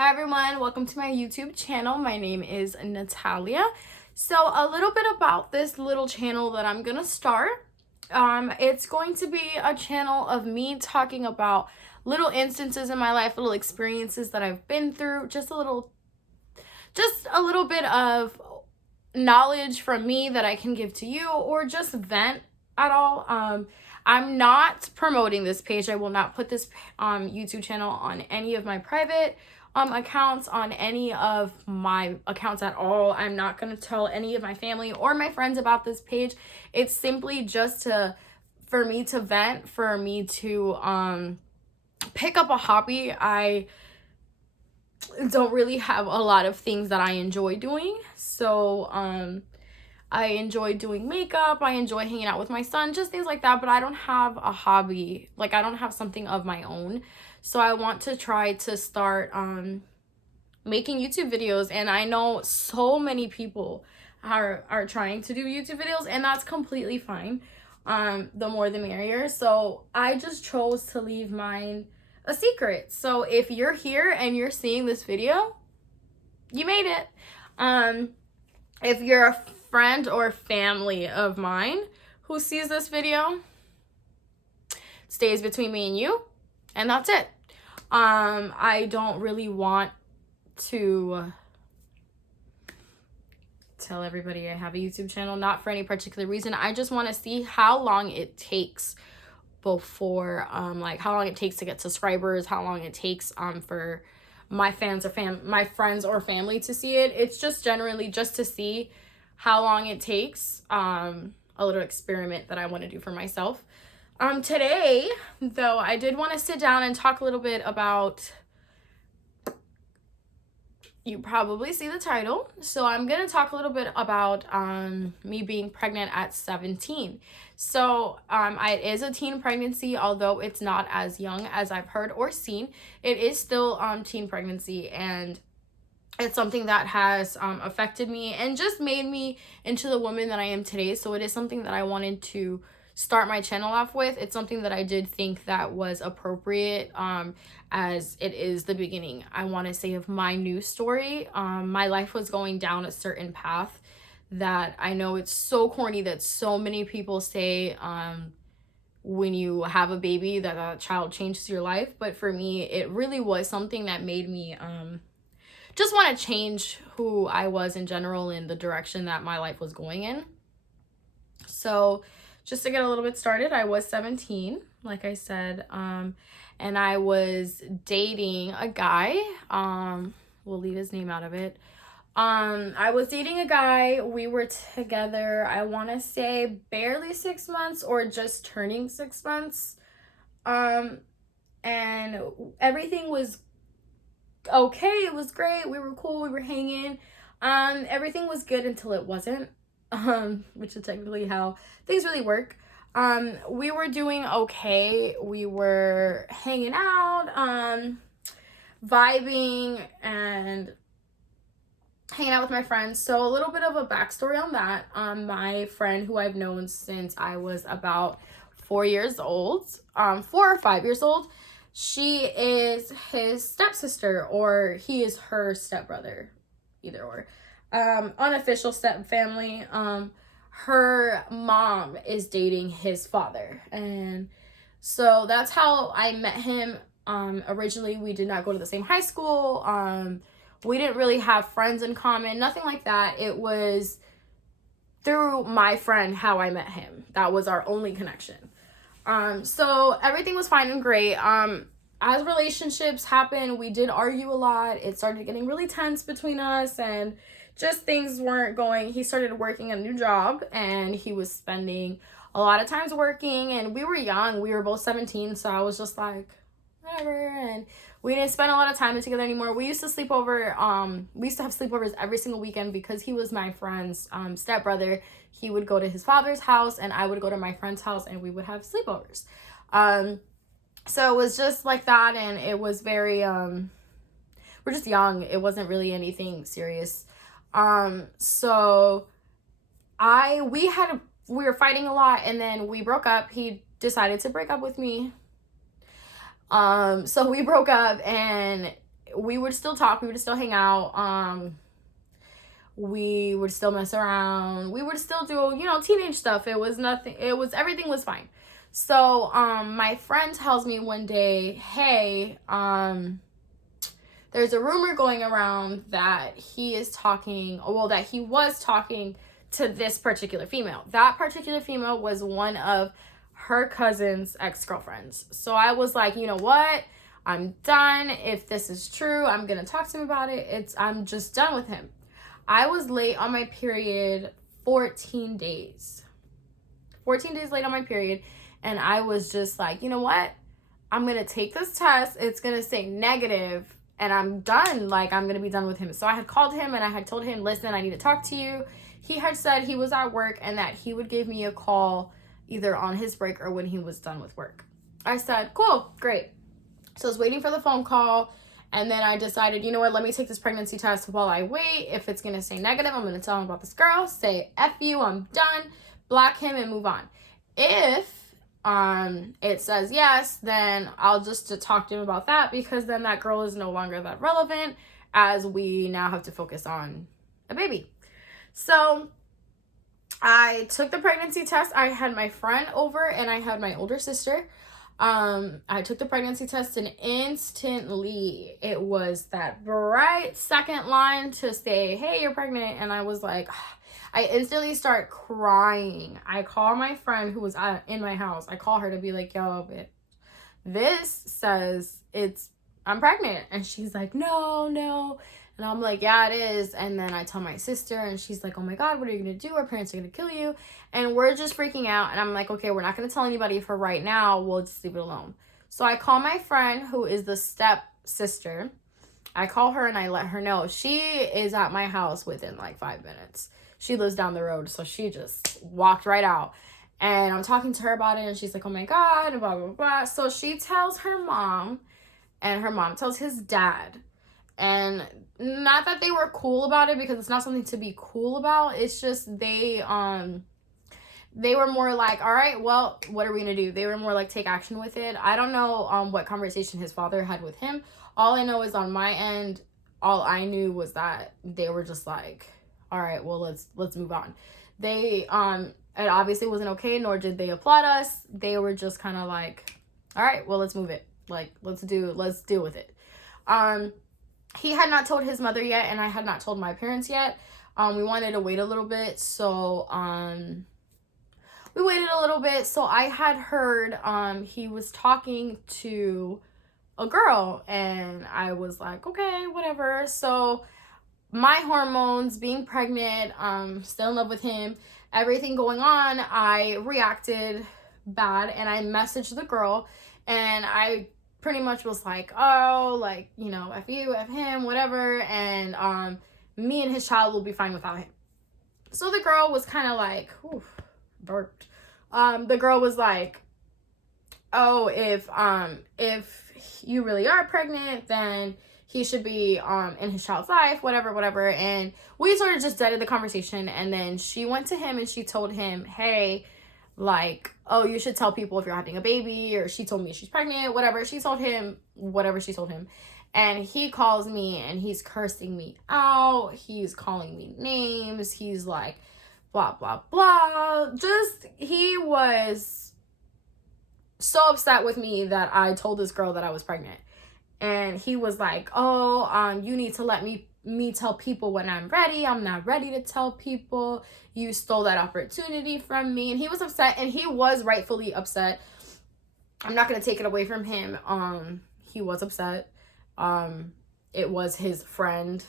Hi everyone, welcome to my YouTube channel. My name is Natalia. So a little bit about this little channel that I'm gonna start. It's going to be a channel of me talking about little instances in my life, little experiences that I've been through, just a little bit of knowledge from me that I can give to you, or just vent at all. I'm not promoting this page. I will not put this YouTube channel on any of my private accounts, on any of my accounts at all. I'm not going to tell any of my family or my friends about this page. It's simply just for me to vent, for me to pick up a hobby. I don't really have a lot of things that I enjoy doing. So I enjoy doing makeup, I enjoy hanging out with my son, just things like that, but I don't have a hobby. Like, I don't have something of my own. So I want to try to start making YouTube videos, and I know so many people are trying to do YouTube videos, and that's completely fine. The more the merrier. So I just chose to leave mine a secret. So if you're here and you're seeing this video, you made it. If you're a friend or family of mine who sees this video, stays between me and you, and that's it. I don't really want to tell everybody I have a YouTube channel, not for any particular reason. I just want to see how long it takes before like how long it takes to get subscribers, how long it takes for my fans or my friends or family to see it. It's just generally just to see how long it takes. A little experiment that I want to do for myself. Today, though, I did want to sit down and talk a little bit about, you probably see the title. So I'm going to talk a little bit about me being pregnant at 17. So it is a teen pregnancy, although it's not as young as I've heard or seen. It is still teen pregnancy, and it's something that has affected me and just made me into the woman that I am today. So it is something that I wanted to start my channel off with. It's something that I did think that was appropriate, as it is the beginning, I want to say, of my new story. My life was going down a certain path that I know it's so corny that so many people say when you have a baby that child changes your life. But for me, it really was something that made me just want to change who I was in general and the direction that my life was going in. So just to get a little bit started, I was 17, like I said, and I was dating a guy. We'll leave his name out of it. I was dating a guy. We were together, I want to say, barely 6 months or just turning 6 months. And everything was okay. It was great. We were cool. We were hanging. Everything was good until it wasn't. Which is technically how things really work. We were doing okay. We were hanging out, vibing, and hanging out with my friends. So a little bit of a backstory on that. My friend, who I've known since I was about 4 years old, 4 or 5 years old, she is his stepsister, or he is her stepbrother, either or. Unofficial step family. Her mom is dating his father, and so that's how I met him. Originally, we did not go to the same high school. We didn't really have friends in common, nothing like that. It was through my friend how I met him. That was our only connection. So everything was fine and great. As relationships happen, we did argue a lot. It started getting really tense between us, and just things weren't going. He started working a new job, and he was spending a lot of times working, and we were young. We were both 17, so I was just like, whatever. And we didn't spend a lot of time together anymore. We used to sleep over. We used to have sleepovers every single weekend because he was my friend's stepbrother. He would go to his father's house, and I would go to my friend's house, and we would have sleepovers. So it was just like that, and it was very, we're just young. It wasn't really anything serious. So we were fighting a lot, and then we broke up. He decided to break up with me. So we broke up, and we would still talk, we would still hang out, we would still mess around, we would still do, you know, teenage stuff. It was nothing, everything was fine. So my friend tells me one day, hey, there's a rumor going around that he was talking to this particular female. That particular female was one of her cousin's ex-girlfriends. So I was like, you know what? I'm done. If this is true, I'm going to talk to him about it. I'm just done with him. I was late on my period 14 days. 14 days late on my period. And I was just like, you know what? I'm going to take this test. It's going to say negative. And I'm done. Like, I'm going to be done with him. So I had called him and I had told him, listen, I need to talk to you. He had said he was at work and that he would give me a call either on his break or when he was done with work. I said, cool, great. So I was waiting for the phone call. And then I decided, you know what, let me take this pregnancy test while I wait. If it's going to say negative, I'm going to tell him about this girl, say, F you, I'm done, block him and move on. If it says yes, then I'll just talk to him about that, because then that girl is no longer that relevant, as we now have to focus on a baby. So I took the pregnancy test. I had my friend over and I had my older sister. I took the pregnancy test and instantly it was that bright second line to say, hey, you're pregnant. And I was like, I instantly start crying. I call my friend who was in my house. I call her to be like, yo, bitch, this says I'm pregnant. And she's like, no. And I'm like, yeah, it is. And then I tell my sister and she's like, oh my God, what are you going to do? Our parents are going to kill you. And we're just freaking out. And I'm like, okay, we're not going to tell anybody for right now. We'll just leave it alone. So I call my friend who is the step sister. I call her and I let her know. She is at my house within like 5 minutes. She lives down the road. So she just walked right out. And I'm talking to her about it. And she's like, oh my God, and blah, blah, blah. So she tells her mom and her mom tells his dad. And not that they were cool about it, because it's not something to be cool about. It's just they were more like, all right, well, what are we gonna do? They were more like, take action with it. I don't know what conversation his father had with him. All I know is on my end, all I knew was that they were just like, all right, well, let's move on. They it obviously wasn't okay, nor did they applaud us. They were just kind of like, all right, well, let's move it. Like, let's deal with it. He had not told his mother yet, and I had not told my parents yet. We wanted to wait a little bit, so we waited a little bit. So I had heard he was talking to a girl, and I was like, okay, whatever. So my hormones, being pregnant, still in love with him, everything going on, I reacted bad, and I messaged the girl, and I pretty much was like, oh, like, you know, F you, F him, whatever, and me and his child will be fine without him. So the girl was kind of like, ooh, burped. The girl was like, oh, if you really are pregnant, then he should be in his child's life, whatever. And we sort of just deaded the conversation. And then she went to him and she told him, hey, like, oh, you should tell people if you're having a baby, or she told me she's pregnant, whatever. She told him whatever she told him. And he calls me and he's cursing me out. He's calling me names. He's like, blah, blah, blah. Just, he was so upset with me that I told this girl that I was pregnant. And he was like, oh, you need to let me tell people when I'm ready. I'm not ready to tell people. You stole that opportunity from me. And he was upset, and he was rightfully upset. I'm not going to take it away from him. He was upset. It was his friend.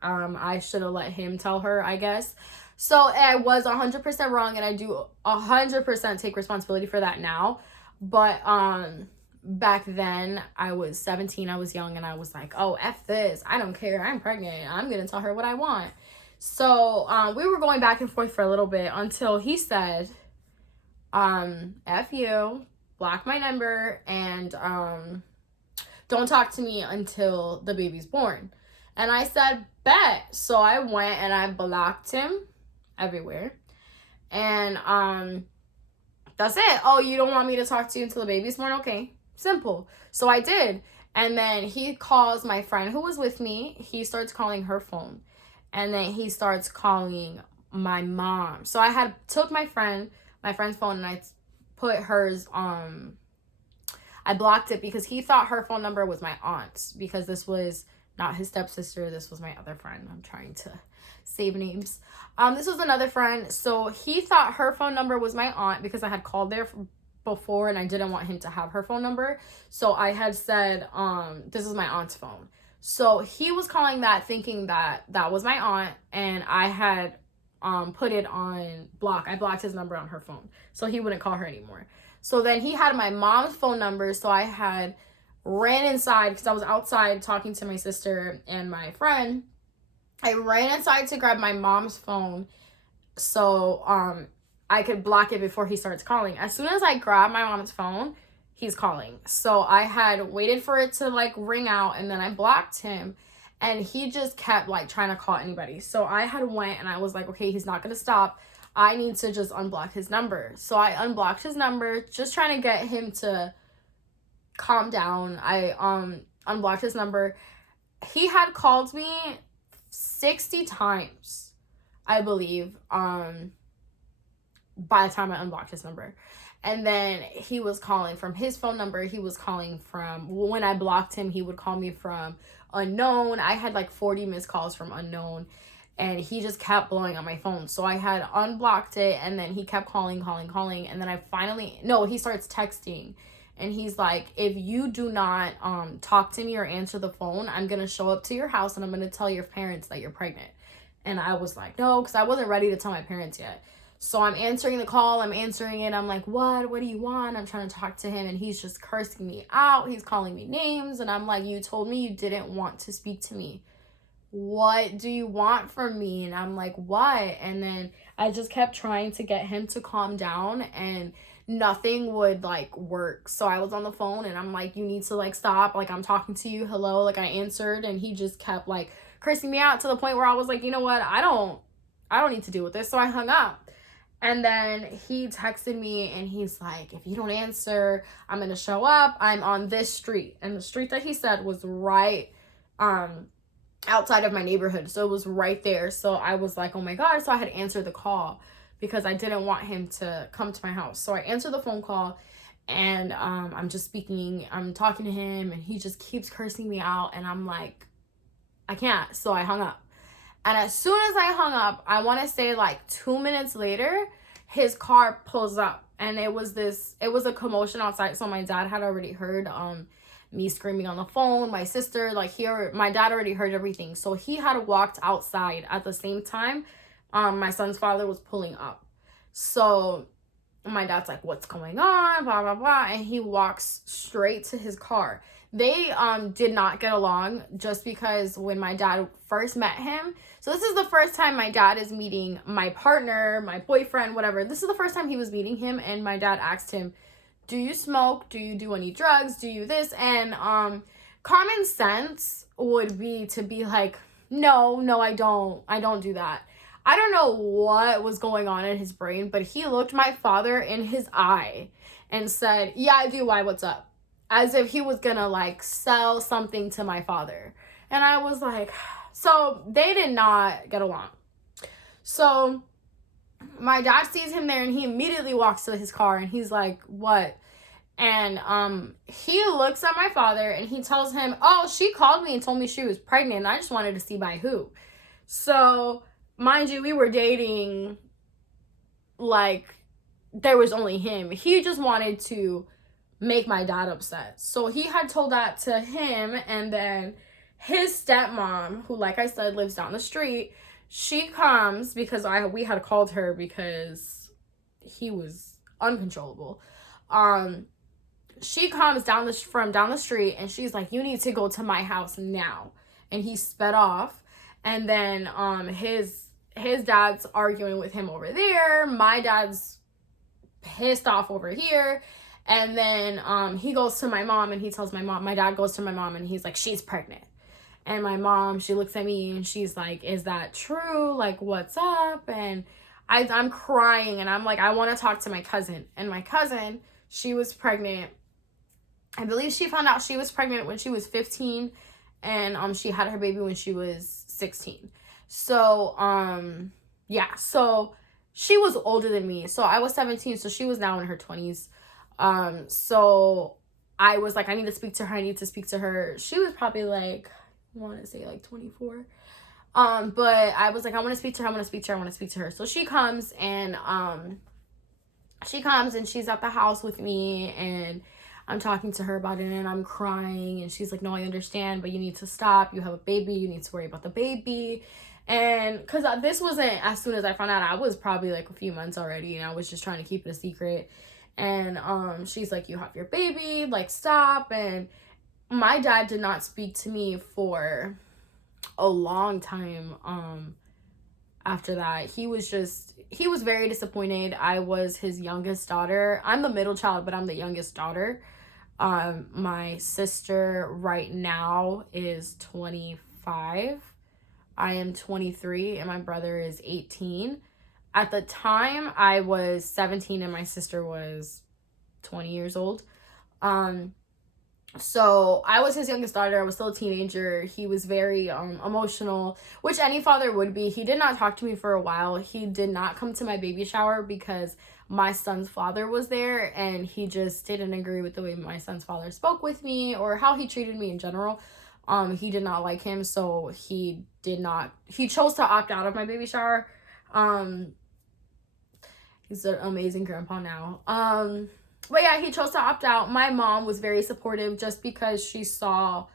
I should have let him tell her, I guess. So I was 100% wrong, and I do 100% take responsibility for that now. But back then, I was 17, I was young, and I was like, oh, F this, I don't care, I'm pregnant, I'm gonna tell her what I want. So we were going back and forth for a little bit until he said, F you, block my number, and don't talk to me until the baby's born. And I said, bet. So I went and I blocked him everywhere. And that's it. Oh, you don't want me to talk to you until the baby's born? Okay, simple. So I did. And then he calls my friend who was with me. He starts calling her phone. And then he starts calling my mom. So I had took my friend's phone, and I put hers I blocked it because he thought her phone number was my aunt's, because this was not his stepsister. This was my other friend. I'm trying to save names. This was another friend. So he thought her phone number was my aunt because I had called there before and I didn't want him to have her phone number. So I had said, this is my aunt's phone. So he was calling that thinking that that was my aunt, and I had put it on block. I blocked his number on her phone so he wouldn't call her anymore. So then he had my mom's phone number, so I had ran inside because I was outside talking to my sister and my friend. I ran inside to grab my mom's phone so I could block it before he starts calling. As soon as I grab my mom's phone, he's calling. So I had waited for it to like ring out, and then I blocked him, and he just kept like trying to call anybody. So I had went and I was like, okay, he's not gonna stop. I need to just unblock his number. So I unblocked his number, just trying to get him to calm down. I unblocked his number. He had called me 60 times, I believe, by the time I unblocked his number. And then he was calling from his phone number. He was calling from, when I blocked him, he would call me from unknown. I had like 40 missed calls from unknown, and he just kept blowing up my phone. So I had unblocked it, and then he kept calling. And then I finally, no, he starts texting, and he's like, if you do not talk to me or answer the phone, I'm going to show up to your house and I'm going to tell your parents that you're pregnant. And I was like, no, because I wasn't ready to tell my parents yet. So I'm answering the call. I'm answering it. I'm like, what? What do you want? I'm trying to talk to him, and he's just cursing me out. He's calling me names. And I'm like, you told me you didn't want to speak to me. What do you want from me? And I'm like, what? And then I just kept trying to get him to calm down, and nothing would like work. So I was on the phone, and I'm like, you need to like stop. Like, I'm talking to you. Hello. Like, I answered, and he just kept like cursing me out to the point where I was like, you know what? I don't need to deal with this. So I hung up. And then he texted me, and he's like, if you don't answer, I'm going to show up. I'm on this street. And the street that he said was right outside of my neighborhood. So it was right there. So I was like, oh my God. So I had answered the call because I didn't want him to come to my house. So I answered the phone call, and I'm talking to him, and he just keeps cursing me out. And I'm like, I can't. So I hung up. And as soon as I hung up, I want to say like 2 minutes later, his car pulls up, and it was a commotion outside. So my dad had already heard me screaming on the phone, my sister, my dad already heard everything. So he had walked outside at the same time my son's father was pulling up. So my dad's like, what's going on? Blah, blah, blah. And he walks straight to his car. They did not get along, just because when my dad first met him, so this is the first time my dad is meeting my partner, my boyfriend, whatever. This is the first time he was meeting him, and my dad asked him, do you smoke? Do you do any drugs? Do you this? And common sense would be to be like, no, I don't do that. I don't know what was going on in his brain, but he looked my father in his eye and said, yeah, I do. Why? What's up? As if he was gonna like sell something to my father. And I was like, so they did not get along. So my dad sees him there, and he immediately walks to his car, and he's like, what? And he looks at my father, and he tells him, oh, she called me and told me she was pregnant, and I just wanted to see by who. So mind you, we were dating, like, there was only him. He just wanted to make my dad upset. So he had told that to him, and then his stepmom, who, like I said, lives down the street, she comes because we had called her because he was uncontrollable. She comes from down the street, and she's like, you need to go to my house now. And he sped off, and then his dad's arguing with him over there. My dad's pissed off over here. And then he goes to my mom, and he tells my dad goes to my mom, and he's like, she's pregnant. And my mom, she looks at me, and she's like, is that true? Like, what's up? And I'm crying, and I'm like, I want to talk to my cousin. And my cousin, she was pregnant, I believe she found out she was pregnant when she was 15, and she had her baby when she was 16. So yeah, so she was older than me. So I was 17, so she was now in her 20s. So I was like, I need to speak to her. I need to speak to her. She was probably like, I want to say like 24. But I was like, I want to speak to her. I want to speak to her. I want to speak to her. So she comes and she's at the house with me, and I'm talking to her about it, and I'm crying, and she's like, no, I understand, but you need to stop. You have a baby. You need to worry about the baby. And because this wasn't as soon as I found out. I was probably like a few months already, and I was just trying to keep it a secret. And she's like, you have your baby, like, stop. And my dad did not speak to me for a long time after that. He was very disappointed. I was his youngest daughter. I'm the middle child, but I'm the youngest daughter. My sister right now is 25. I am 23, and my brother is 18. At the time, I was 17 and my sister was 20 years old. So I was his youngest daughter. I was still a teenager. He was very emotional, which any father would be. He did not talk to me for a while. He did not come to my baby shower because my son's father was there, and he just didn't agree with the way my son's father spoke with me or how he treated me in general. He did not like him, so he chose to opt out of my baby shower. He's an amazing grandpa now. But yeah, he chose to opt out. My mom was very supportive just because she saw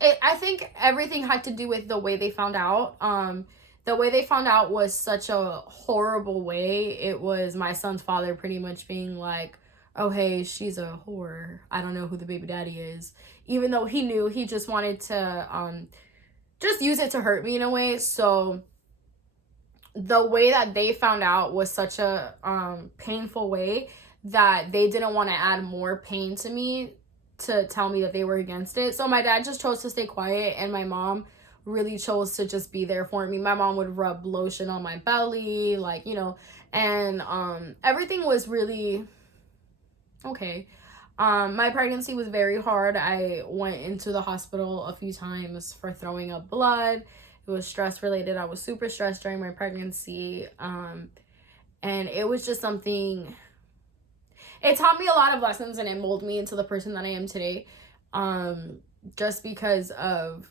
it. I think everything had to do with the way they found out. The way they found out was such a horrible way. It was my son's father pretty much being like, oh, hey, she's a whore. I don't know who the baby daddy is. Even though he knew, he just wanted to just use it to hurt me in a way. So the way that they found out was such a painful way that they didn't want to add more pain to me to tell me that they were against it. So my dad just chose to stay quiet, and my mom really chose to just be there for me. My mom would rub lotion on my belly, like, and everything was really okay. My pregnancy was very hard. I went into the hospital a few times for throwing up blood. It was stress related. I was super stressed during my pregnancy. And it was just something, it taught me a lot of lessons, and it molded me into the person that I am today. Just because of,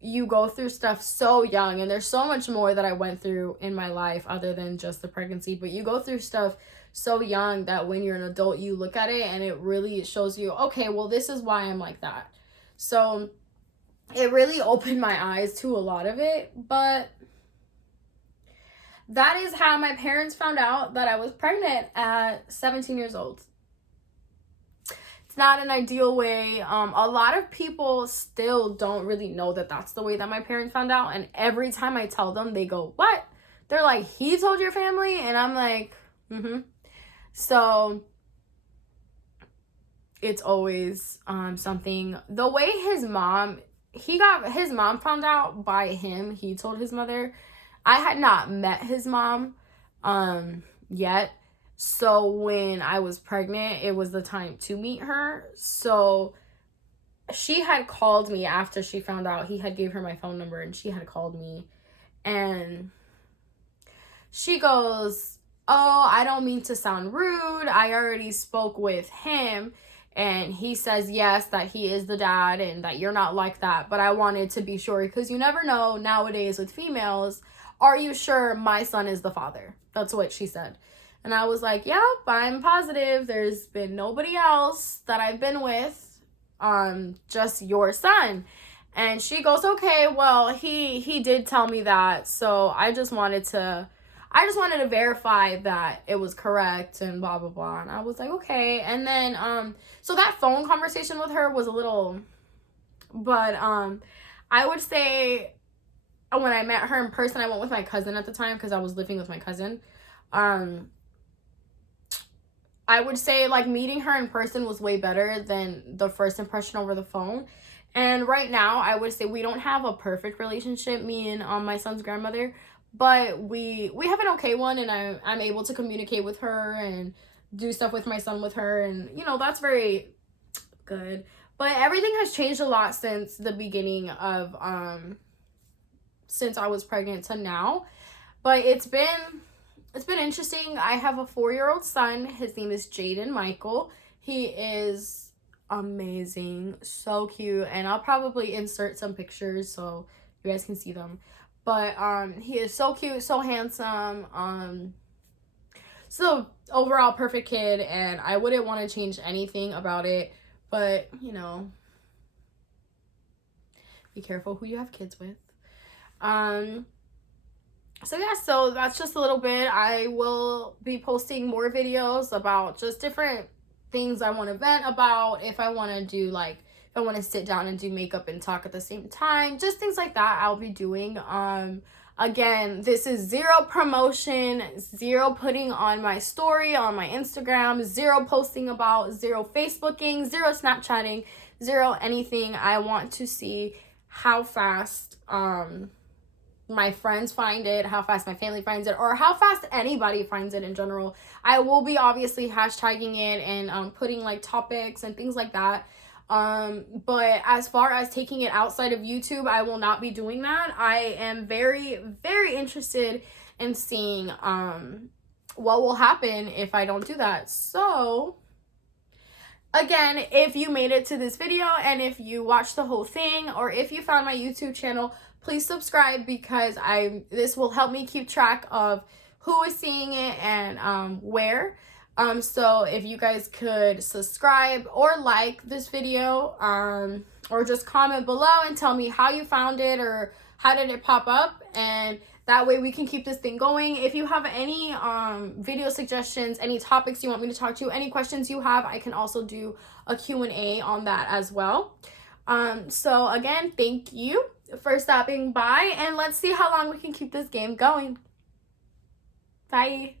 you go through stuff so young, and there's so much more that I went through in my life other than just the pregnancy, but you go through stuff so young that when you're an adult, you look at it and it really shows you, okay, well, this is why I'm like that. So it really opened my eyes to a lot of it. But that is how my parents found out that I was pregnant at 17 years old. It's not an ideal way. A lot of people still don't really know that that's the way that my parents found out. And every time I tell them, they go, what? They're like, he told your family? And I'm like, mm-hmm. So it's always something. The way his mom found out by him. He told his mother. I had not met his mom yet. So when I was pregnant, it was the time to meet her. So she had called me after she found out. He had gave her my phone number, and she had called me, and she goes, oh, I don't mean to sound rude. I already spoke with him, and he says yes, that he is the dad and that you're not like that. But I wanted to be sure, because you never know nowadays with females. Are you sure my son is the father? That's what she said. And I was like, yep, I'm positive. There's been nobody else that I've been with, just your son. And she goes, okay, well, he did tell me that. So I just wanted to verify that it was correct and blah, blah, blah. And I was like, okay. And then, so that phone conversation with her was a little, but, I would say when I met her in person, I went with my cousin at the time because I was living with my cousin. I would say, like, meeting her in person was way better than the first impression over the phone. And right now, I would say we don't have a perfect relationship, me and my son's grandmother, but we have an okay one, and I'm able to communicate with her and do stuff with my son with her, and that's very good. But everything has changed a lot since the beginning of since I was pregnant to now. But it's been interesting. I have a 4-year-old son. His name is Jaden Michael. He is amazing, so cute, and I'll probably insert some pictures so you guys can see them. But he is so cute, so handsome, so overall perfect kid, and I wouldn't want to change anything about it. But you know, be careful who you have kids with. So yeah, so that's just a little bit. I will be posting more videos about just different things I want to vent about. If I want to do like, if I want to sit down and do makeup and talk at the same time, just things like that I'll be doing. Again, this is zero promotion, zero putting on my story, on my Instagram, zero posting about, zero Facebooking, zero Snapchatting, zero anything. I want to see how fast my friends find it, how fast my family finds it, or how fast anybody finds it in general. I will be obviously hashtagging it and putting like topics and things like that. But as far as taking it outside of YouTube, I will not be doing that. I am very, very interested in seeing what will happen if I don't do that. So again, if you made it to this video and if you watched the whole thing, or if you found my YouTube channel, please subscribe, because this will help me keep track of who is seeing it and where. So if you guys could subscribe or like this video, or just comment below and tell me how you found it or how did it pop up, and that way we can keep this thing going. If you have any video suggestions, any topics you want me to talk to, any questions you have, I can also do a Q&A on that as well. So again, thank you for stopping by, and let's see how long we can keep this game going. Bye.